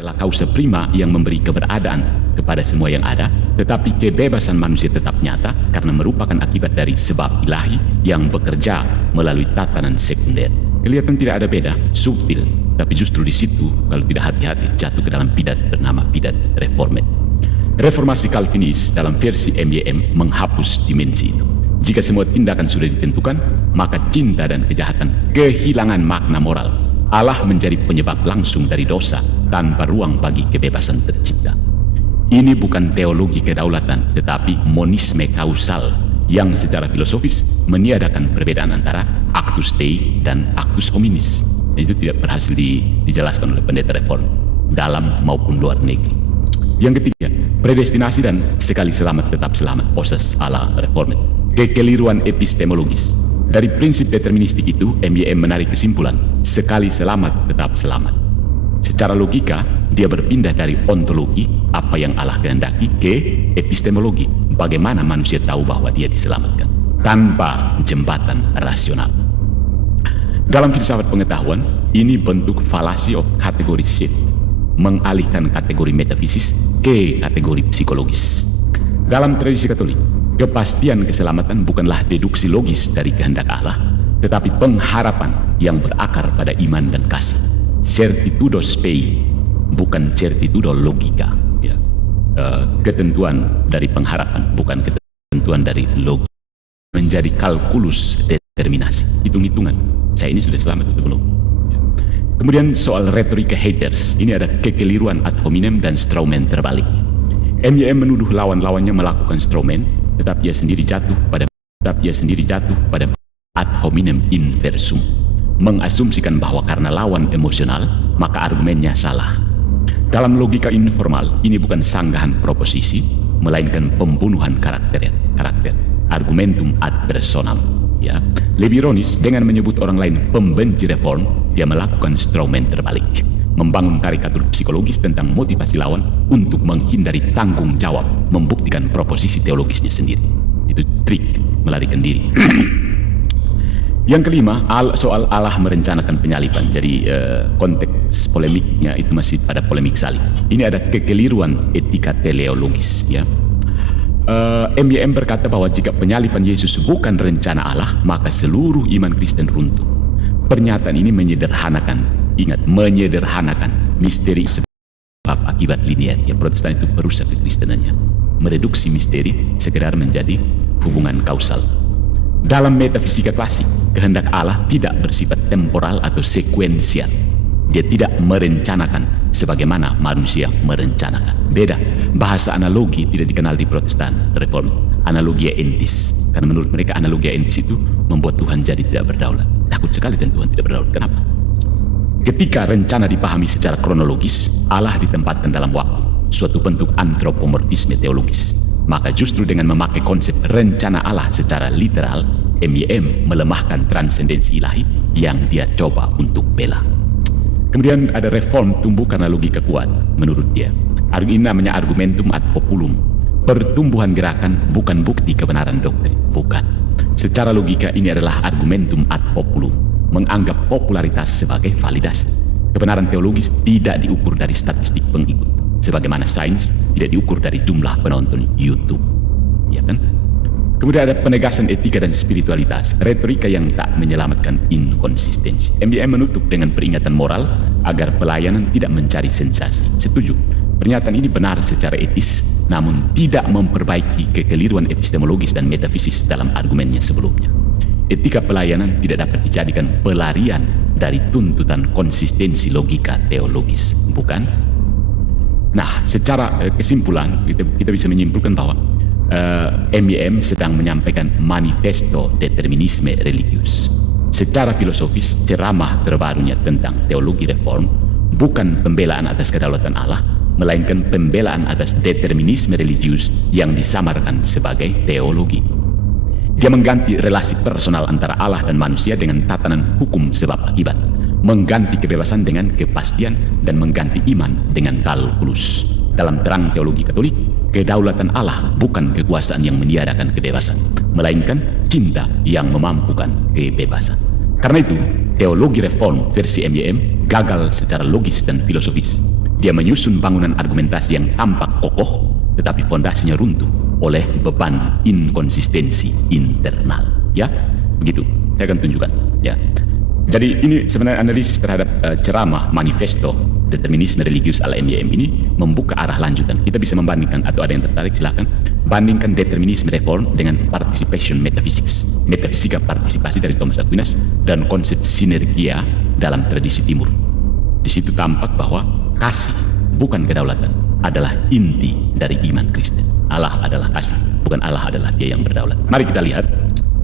adalah kausa prima yang memberi keberadaan kepada semua yang ada, tetapi kebebasan manusia tetap nyata karena merupakan akibat dari sebab ilahi yang bekerja melalui tatanan sekunder. Kelihatan tidak ada beda, subtil, tapi justru di situ kalau tidak hati-hati jatuh ke dalam bidat bernama bidat reformat. Reformasi Calvinis dalam versi MYM menghapus dimensi itu. Jika semua tindakan sudah ditentukan, maka cinta dan kejahatan kehilangan makna moral. Allah menjadi penyebab langsung dari dosa tanpa ruang bagi kebebasan tercipta. Ini bukan teologi kedaulatan, tetapi monisme kausal yang secara filosofis meniadakan perbedaan antara actus Dei dan actus hominis. Itu tidak berhasil dijelaskan oleh pendeta reform dalam maupun luar negeri. Yang ketiga, predestinasi dan sekali selamat tetap selamat, oses ala reformat. Kekeliruan epistemologis. Dari prinsip deterministik itu, MYM menarik kesimpulan, sekali selamat tetap selamat. Secara logika, dia berpindah dari ontologi, apa yang Allah kehendaki, ke epistemologi, bagaimana manusia tahu bahwa dia diselamatkan, tanpa jembatan rasional. Dalam filsafat pengetahuan, ini bentuk fallacy of category shift, mengalihkan kategori metafisis ke kategori psikologis. Dalam tradisi Katolik, kepastian keselamatan bukanlah deduksi logis dari kehendak Allah, tetapi pengharapan yang berakar pada iman dan kasih. Certitudo spei, bukan certitudo logika. Ya. Ketentuan dari pengharapan, bukan ketentuan dari logika. Menjadi kalkulus determinasi, hitung-hitungan. Saya ini sudah selamat atau belum? Ya. Kemudian soal retorika haters, ini ada kekeliruan ad hominem dan strawman terbalik. MYM menuduh lawan-lawannya melakukan strawman, tetapi ia sendiri jatuh pada ad hominem inversum, mengasumsikan bahwa karena lawan emosional maka argumennya salah. Dalam logika informal, ini bukan sanggahan proposisi, melainkan pembunuhan karakter, argumentum ad personam. Ya, lebih ironis, dengan menyebut orang lain pembenci reform, dia melakukan strawman terbalik, membangun karikatur psikologis tentang motivasi lawan untuk menghindari tanggung jawab, membuktikan proposisi teologisnya sendiri. Itu trik melarikan diri. Yang kelima, soal Allah merencanakan penyaliban. Jadi konteks polemiknya itu masih pada polemik salib. Ini ada kekeliruan etika teleologis. Ya. MYM berkata bahwa jika penyaliban Yesus bukan rencana Allah, maka seluruh iman Kristen runtuh. Pernyataan ini menyederhanakan misteri sebab akibat linear. Ya, Protestan itu merusak kekristenannya, mereduksi misteri sekedar menjadi hubungan kausal. Dalam metafisika klasik, kehendak Allah tidak bersifat temporal atau sekuensial. Dia tidak merencanakan sebagaimana manusia merencanakan. Beda, bahasa analogi tidak dikenal di Protestan Reform. Analogia entis, karena menurut mereka analogia entis itu membuat Tuhan jadi tidak berdaulat. Takut sekali dan Tuhan tidak berdaulat. Kenapa? Ketika rencana dipahami secara kronologis, Allah ditempatkan dalam waktu, suatu bentuk antropomorfisme teologis. Maka justru dengan memakai konsep rencana Allah secara literal, MYM melemahkan transendensi ilahi yang dia coba untuk bela. Kemudian ada reform tumbuh karena logika kuat, menurut dia. Ini namanya argumentum ad populum. Pertumbuhan gerakan bukan bukti kebenaran doktrin, bukan. Secara logika ini adalah argumentum ad populum, menganggap popularitas sebagai validasi. Kebenaran teologis tidak diukur dari statistik pengikut, sebagaimana sains tidak diukur dari jumlah penonton YouTube. Ya kan? Kemudian ada penegasan etika dan spiritualitas, retorika yang tak menyelamatkan inkonsistensi. MYM menutup dengan peringatan moral agar pelayanan tidak mencari sensasi. Setuju, pernyataan ini benar secara etis, namun tidak memperbaiki kekeliruan epistemologis dan metafisis dalam argumennya sebelumnya. Etika pelayanan tidak dapat dijadikan pelarian dari tuntutan konsistensi logika teologis, bukan? Nah, secara kesimpulan, kita bisa menyimpulkan bahwa MYM sedang menyampaikan manifesto determinisme religius. Secara filosofis, ceramah terbarunya tentang teologi reform bukan pembelaan atas kedaulatan Allah, melainkan pembelaan atas determinisme religius yang disamarkan sebagai teologi. Dia mengganti relasi personal antara Allah dan manusia dengan tatanan hukum sebab akibat, mengganti kebebasan dengan kepastian, dan mengganti iman dengan kalkulus. Dalam terang teologi Katolik, kedaulatan Allah bukan kekuasaan yang meniadakan kebebasan, melainkan cinta yang memampukan kebebasan. Karena itu, teologi reform versi MYM gagal secara logis dan filosofis. Dia menyusun bangunan argumentasi yang tampak kokoh, tetapi fondasinya runtuh oleh beban inkonsistensi internal. Ya, begitu. Saya akan tunjukkan. Ya. Jadi ini sebenarnya analisis terhadap ceramah manifesto determinisme religius ala MYM ini membuka arah lanjutan. Kita bisa membandingkan, atau ada yang tertarik silakan bandingkan determinisme reform dengan participation metaphysics, metafisika partisipasi dari Thomas Aquinas, dan konsep sinergia dalam tradisi timur. Di situ tampak bahwa kasih, bukan kedaulatan, adalah inti dari iman Kristen. Allah adalah kasih, bukan Allah adalah Dia yang berdaulat. Mari kita lihat,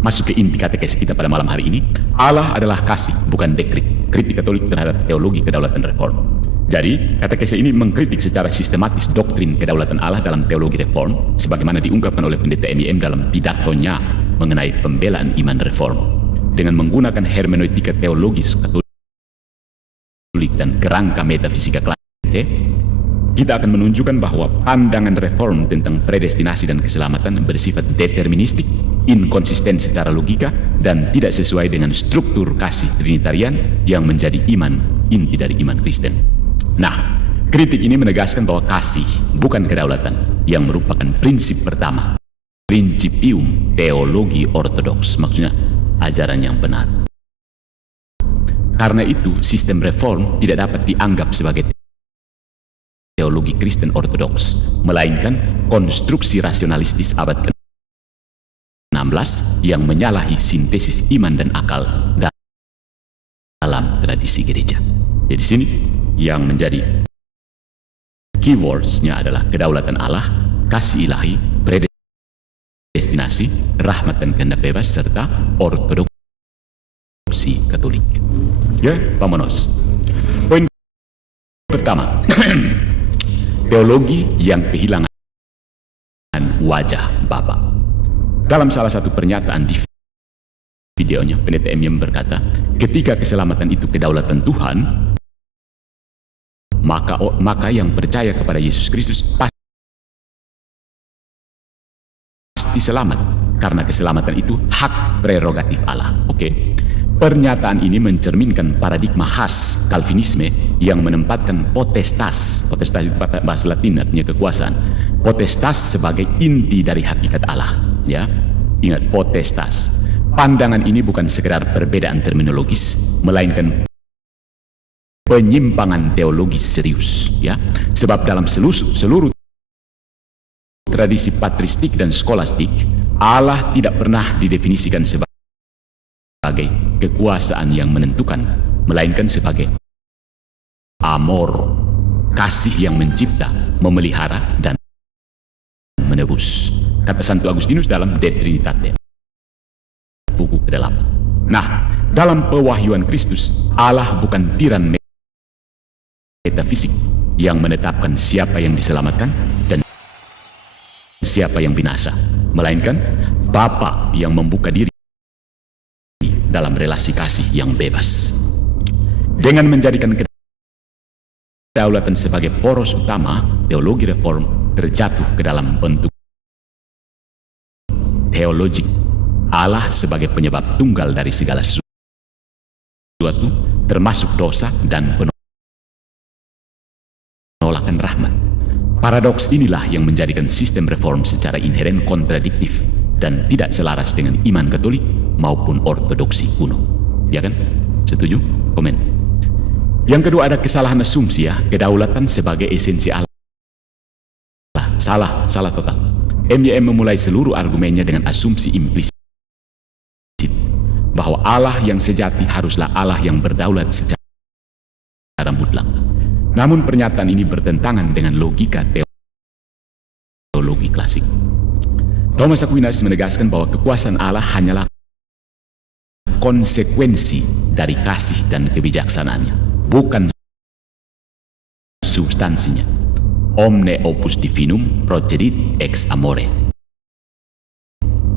masuk ke inti katekesi kita pada malam hari ini. Allah adalah kasih, bukan dekrit. Kritik Katolik terhadap teologi kedaulatan reform. Jadi, katekesi ini mengkritik secara sistematis doktrin kedaulatan Allah dalam teologi reform, sebagaimana diungkapkan oleh pendeta MYM dalam pidatonya mengenai pembelaan iman reform. Dengan menggunakan hermeneutika teologis Katolik dan kerangka metafisika klasik, kita akan menunjukkan bahwa pandangan reform tentang predestinasi dan keselamatan bersifat deterministik, inkonsisten secara logika, dan tidak sesuai dengan struktur kasih trinitarian yang menjadi iman inti dari iman Kristen. Nah, kritik ini menegaskan bahwa kasih bukan kedaulatan, yang merupakan prinsip pertama, principium teologi ortodoks, maksudnya ajaran yang benar. Karena itu, sistem reform tidak dapat dianggap sebagai teologi Kristen ortodoks, melainkan konstruksi rasionalistis abad ke-16 yang menyalahi sintesis iman dan akal dalam tradisi gereja. Jadi sini yang menjadi keywords-nya adalah kedaulatan Allah, kasih ilahi, predestinasi, rahmat dan kehendak bebas, serta ortodoksi Katolik. Ya, vámonos. Poin pertama, teologi yang kehilangan wajah Bapa. Dalam salah satu pernyataan di videonya, pendeta MYM berkata, ketika keselamatan itu kedaulatan Tuhan, maka yang percaya kepada Yesus Kristus pasti selamat, karena keselamatan itu hak prerogatif Allah. Oke. Pernyataan ini mencerminkan paradigma khas Calvinisme yang menempatkan potestas itu bahasa Latin artinya kekuasaan, potestas sebagai inti dari hakikat Allah. Ya, ingat, potestas. Pandangan ini bukan sekedar perbedaan terminologis, melainkan penyimpangan teologis serius. Ya, sebab dalam seluruh tradisi patristik dan skolastik, Allah tidak pernah didefinisikan sebagai kekuasaan yang menentukan, melainkan sebagai amor, kasih yang mencipta, memelihara, dan menebus. Kata Santo Agustinus dalam De Trinitate, buku ke-8. Nah, dalam pewahyuan Kristus, Allah bukan tiran metafisik yang menetapkan siapa yang diselamatkan dan siapa yang binasa, melainkan Bapa yang membuka diri dalam relasi kasih yang bebas. Dengan menjadikan kedaulatan sebagai poros utama, teologi reform terjatuh ke dalam bentuk teologik Allah sebagai penyebab tunggal dari segala sesuatu, termasuk dosa dan penolakan rahmat. Paradoks inilah yang menjadikan sistem reform secara inheren kontradiktif dan tidak selaras dengan iman Katolik maupun ortodoksi kuno. Ya kan? Setuju? Komen. Yang kedua, ada kesalahan asumsi, ya, kedaulatan sebagai esensi Allah. Salah total. MYM memulai seluruh argumennya dengan asumsi implisit bahwa Allah yang sejati haruslah Allah yang berdaulat secara mutlak. Namun pernyataan ini bertentangan dengan logika teologi klasik. Thomas Aquinas menegaskan bahwa kekuasaan Allah hanyalah konsekuensi dari kasih dan kebijaksanaannya, bukan substansinya. Omne opus divinum procedit ex amore.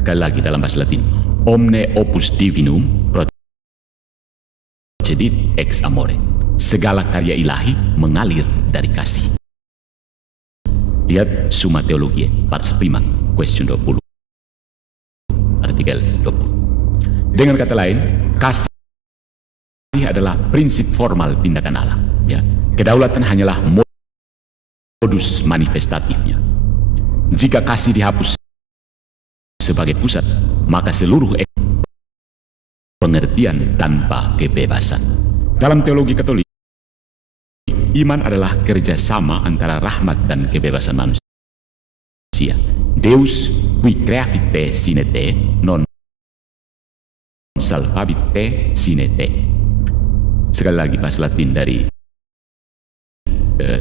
Sekali lagi dalam bahasa Latin, omne opus divinum procedit ex amore. Segala karya ilahi mengalir dari kasih. Lihat Summa Theologiae, Pars Prima, question 20, artikel 20. Dengan kata lain, kasih adalah prinsip formal tindakan Allah. Ya. Kedaulatan hanyalah modus manifestatifnya. Jika kasih dihapus sebagai pusat, maka seluruh pengertian tanpa kebebasan. Dalam teologi Katolik, iman adalah kerjasama antara rahmat dan kebebasan manusia. Deus qui creavit te sine te, non salvabit te sine te. Sekali lagi bahasa Latin dari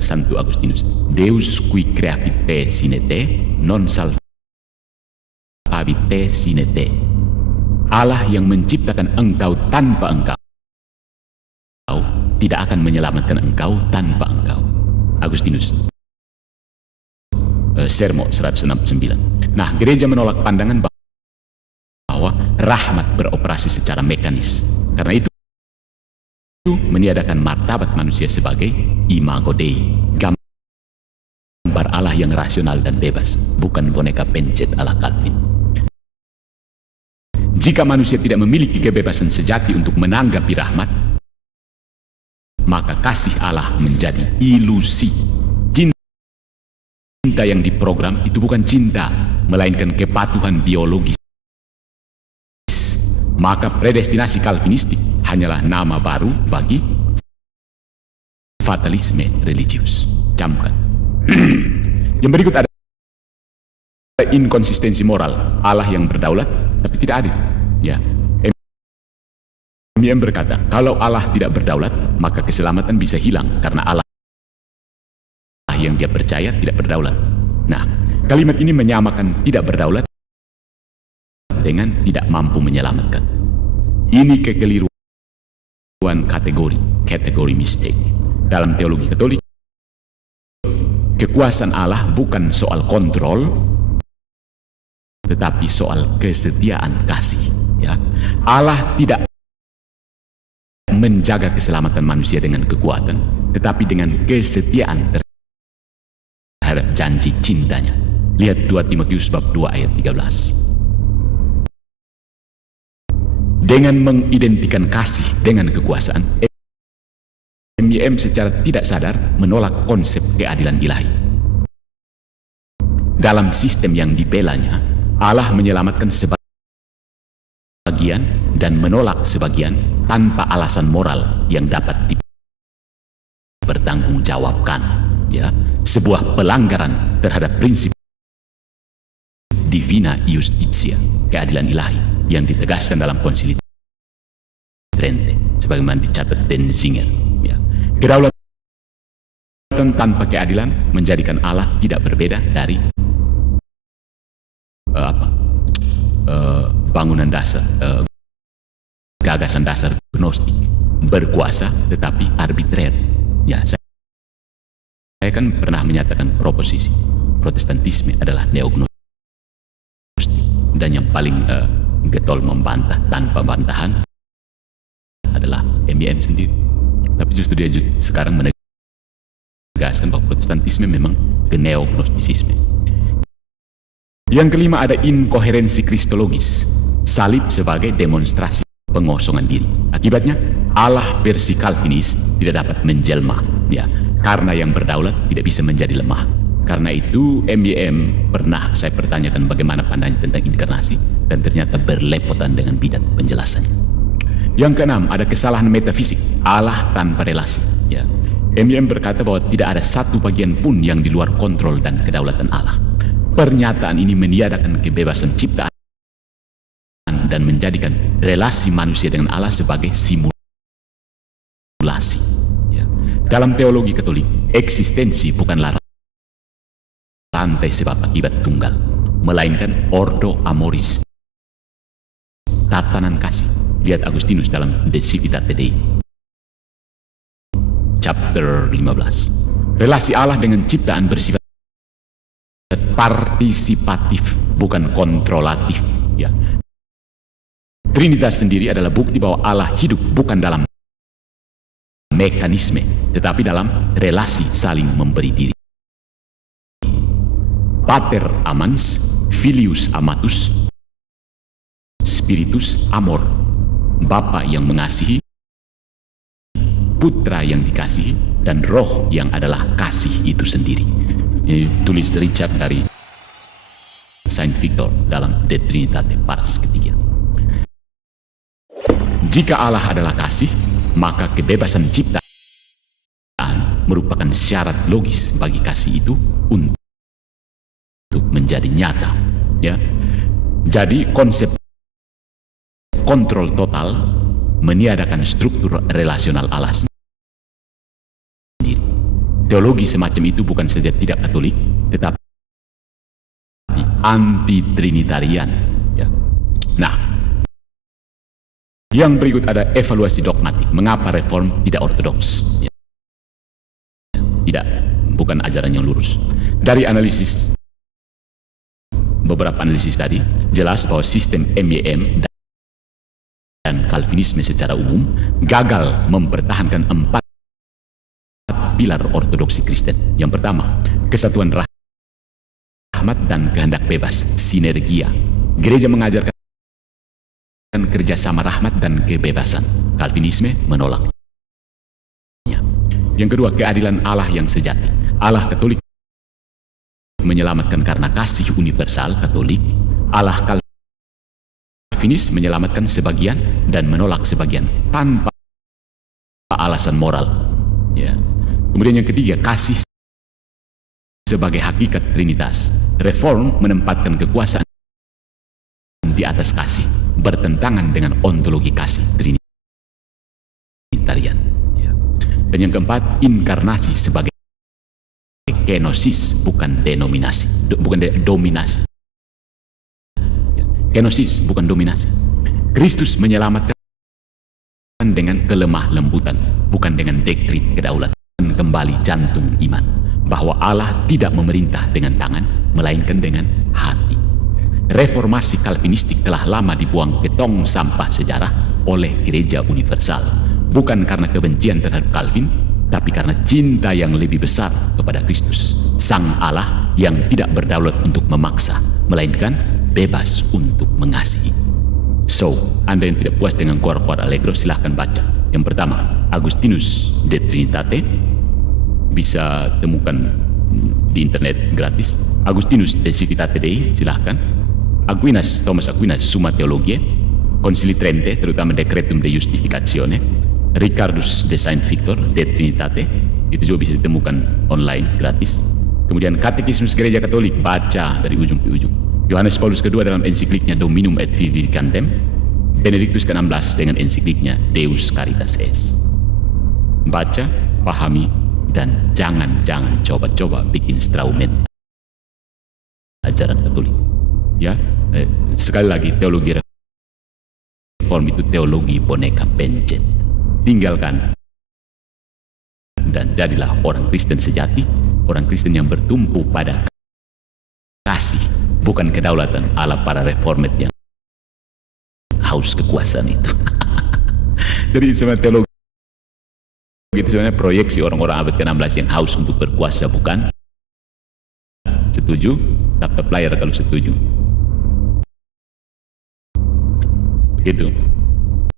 Santo Agustinus. Deus qui creavit te sine te, non salvabit te sine te. Allah yang menciptakan engkau tanpa engkau tidak akan menyelamatkan engkau tanpa engkau. Agustinus, Sermo 169. Nah, gereja menolak pandangan bahwa rahmat beroperasi secara mekanis. Karena itu meniadakan martabat manusia sebagai imago Dei, gambar Allah yang rasional dan bebas, bukan boneka pencet ala Calvin. Jika manusia tidak memiliki kebebasan sejati untuk menanggapi rahmat, maka kasih Allah menjadi ilusi. Cinta yang diprogram itu bukan cinta, melainkan kepatuhan biologis. Maka predestinasi Calvinistik hanyalah nama baru bagi fatalisme religius. Camkan. Yang berikut ada inkonsistensi moral. Allah yang berdaulat tapi tidak adil. Ya. MIM berkata, kalau Allah tidak berdaulat, maka keselamatan bisa hilang karena Allah yang dia percaya tidak berdaulat. Nah, kalimat ini menyamakan tidak berdaulat dengan tidak mampu menyelamatkan. Ini kekeliruan kategori mistake. Dalam teologi Katolik, kekuasaan Allah bukan soal kontrol, tetapi soal kesetiaan kasih. Ya, Allah tidak menjaga keselamatan manusia dengan kekuatan, tetapi dengan kesetiaan terhadap janji cintanya. Lihat 2 Timotius bab 2 ayat 13. Dengan mengidentikan kasih dengan kekuasaan, MIM secara tidak sadar menolak konsep keadilan ilahi. Dalam sistem yang dibelanya, Allah menyelamatkan sebagian dan menolak sebagian tanpa alasan moral yang dapat dipertanggungjawabkan. Ya, sebuah pelanggaran terhadap prinsip divina justitia, keadilan ilahi yang ditegaskan dalam Konsili Trente, sebagaimana dicatat Denzinger. Ya, kedaulatan tanpa keadilan menjadikan Allah tidak berbeda dari bangunan dasar, gagasan dasar gnostik, berkuasa tetapi arbitrer. Ya, saya kan pernah menyatakan proposisi Protestantisme adalah neognostik, dan yang paling getol membantah tanpa bantahan adalah MIM sendiri. Tapi justru dia sekarang menegaskan bahwa Protestantisme memang neognostisisme. Yang kelima ada inkoherensi kristologis, salib sebagai demonstrasi pengosongan diri. Akibatnya Allah versi Calvinis tidak dapat menjelma, ya, karena yang berdaulat tidak bisa menjadi lemah. Karena itu MIM pernah saya pertanyakan bagaimana pandangan tentang inkarnasi, dan ternyata berlepotan dengan bidat penjelasannya. Yang keenam ada kesalahan metafisik, Allah tanpa relasi. Ya, MIM berkata bahwa tidak ada satu bagian pun yang di luar kontrol dan kedaulatan Allah. Pernyataan ini meniadakan kebebasan ciptaan dan menjadikan relasi manusia dengan Allah sebagai simulasi. Ya. Dalam teologi Katolik, eksistensi bukanlah rantai sebab akibat tunggal, melainkan ordo amoris, tatanan kasih. Lihat Agustinus dalam De Civitate Dei, chapter 15. Relasi Allah dengan ciptaan bersifat partisipatif, bukan kontrolatif. Ya. Trinitas sendiri adalah bukti bahwa Allah hidup bukan dalam mekanisme, tetapi dalam relasi saling memberi diri. Pater amans, filius amatus, spiritus amor. Bapa yang mengasihi, putra yang dikasihi, dan roh yang adalah kasih itu sendiri. Ini tulis Richard dari Saint Victor dalam De Trinitate Pars ketiga. Jika Allah adalah kasih, maka kebebasan ciptaan merupakan syarat logis bagi kasih itu untuk menjadi nyata. Ya, jadi konsep kontrol total meniadakan struktur relasional Allah sendiri. Teologi semacam itu bukan saja tidak Katolik, tetapi anti-trinitarian. Ya. Nah, yang berikut ada evaluasi dogmatik. Mengapa reform tidak ortodoks? Ya. Tidak, bukan ajaran yang lurus. Dari analisis, beberapa analisis tadi, jelas bahwa sistem MYM dan Calvinisme secara umum gagal mempertahankan 4 pilar ortodoksi Kristen. Yang pertama, kesatuan rahmat dan kehendak bebas, sinergia. Gereja mengajarkan kerjasama rahmat dan kebebasan. Calvinisme menolaknya. Yang kedua, keadilan Allah yang sejati. Allah Katolik menyelamatkan karena kasih universal Katolik. Allah Calvinis menyelamatkan sebagian dan menolak sebagian tanpa alasan moral. Ya. Kemudian yang ketiga, kasih sebagai hakikat Trinitas. Reform menempatkan kekuasaan di atas kasih, bertentangan dengan ontologi kasih Trinitarian. Ya. Dan yang keempat, inkarnasi sebagai kenosis, bukan denominasi, dominasi. Ya. Kenosis bukan dominasi. Kristus menyelamatkan dengan kelemah lembutan, bukan dengan dekret kedaulatan. Kembali jantung iman bahwa Allah tidak memerintah dengan tangan, melainkan dengan hati. Reformasi Calvinistik telah lama dibuang ke tong sampah sejarah oleh Gereja Universal, bukan karena kebencian terhadap Calvin, tapi karena cinta yang lebih besar kepada Kristus, Sang Allah yang tidak berdaulat untuk memaksa, melainkan bebas untuk mengasihi. So, Anda yang tidak puas dengan Cor Allegro, silahkan baca. Yang pertama, Agustinus De Trinitate, bisa temukan di internet gratis. Agustinus De Civitate Dei, silahkan. Thomas Aquinas, Summa Theologiae. Concili Trente, terutama Decretum de Justificatione. Ricardus de Saint Victor, De Trinitate, itu juga bisa ditemukan online gratis. Kemudian Katekismus Gereja Katolik, baca dari ujung ke ujung. Yohanes Paulus II dalam ensikliknya Dominum et Vivificantem. Benedictus ke-16 dengan ensikliknya Deus Caritas Est. Baca, pahami, dan jangan coba-coba bikin instrumen ajaran Katolik. Ya, sekali lagi, teologi reform itu teologi boneka pencet. Tinggalkan dan jadilah orang Kristen sejati, orang Kristen yang bertumpu pada kasih, bukan kedaulatan ala para reformat yang haus kekuasaan itu. Jadi sebenarnya teologi itu sebenarnya proyeksi orang-orang abad ke-16 yang haus untuk berkuasa, bukan? Setuju? Tap layar kalau setuju. Gitu.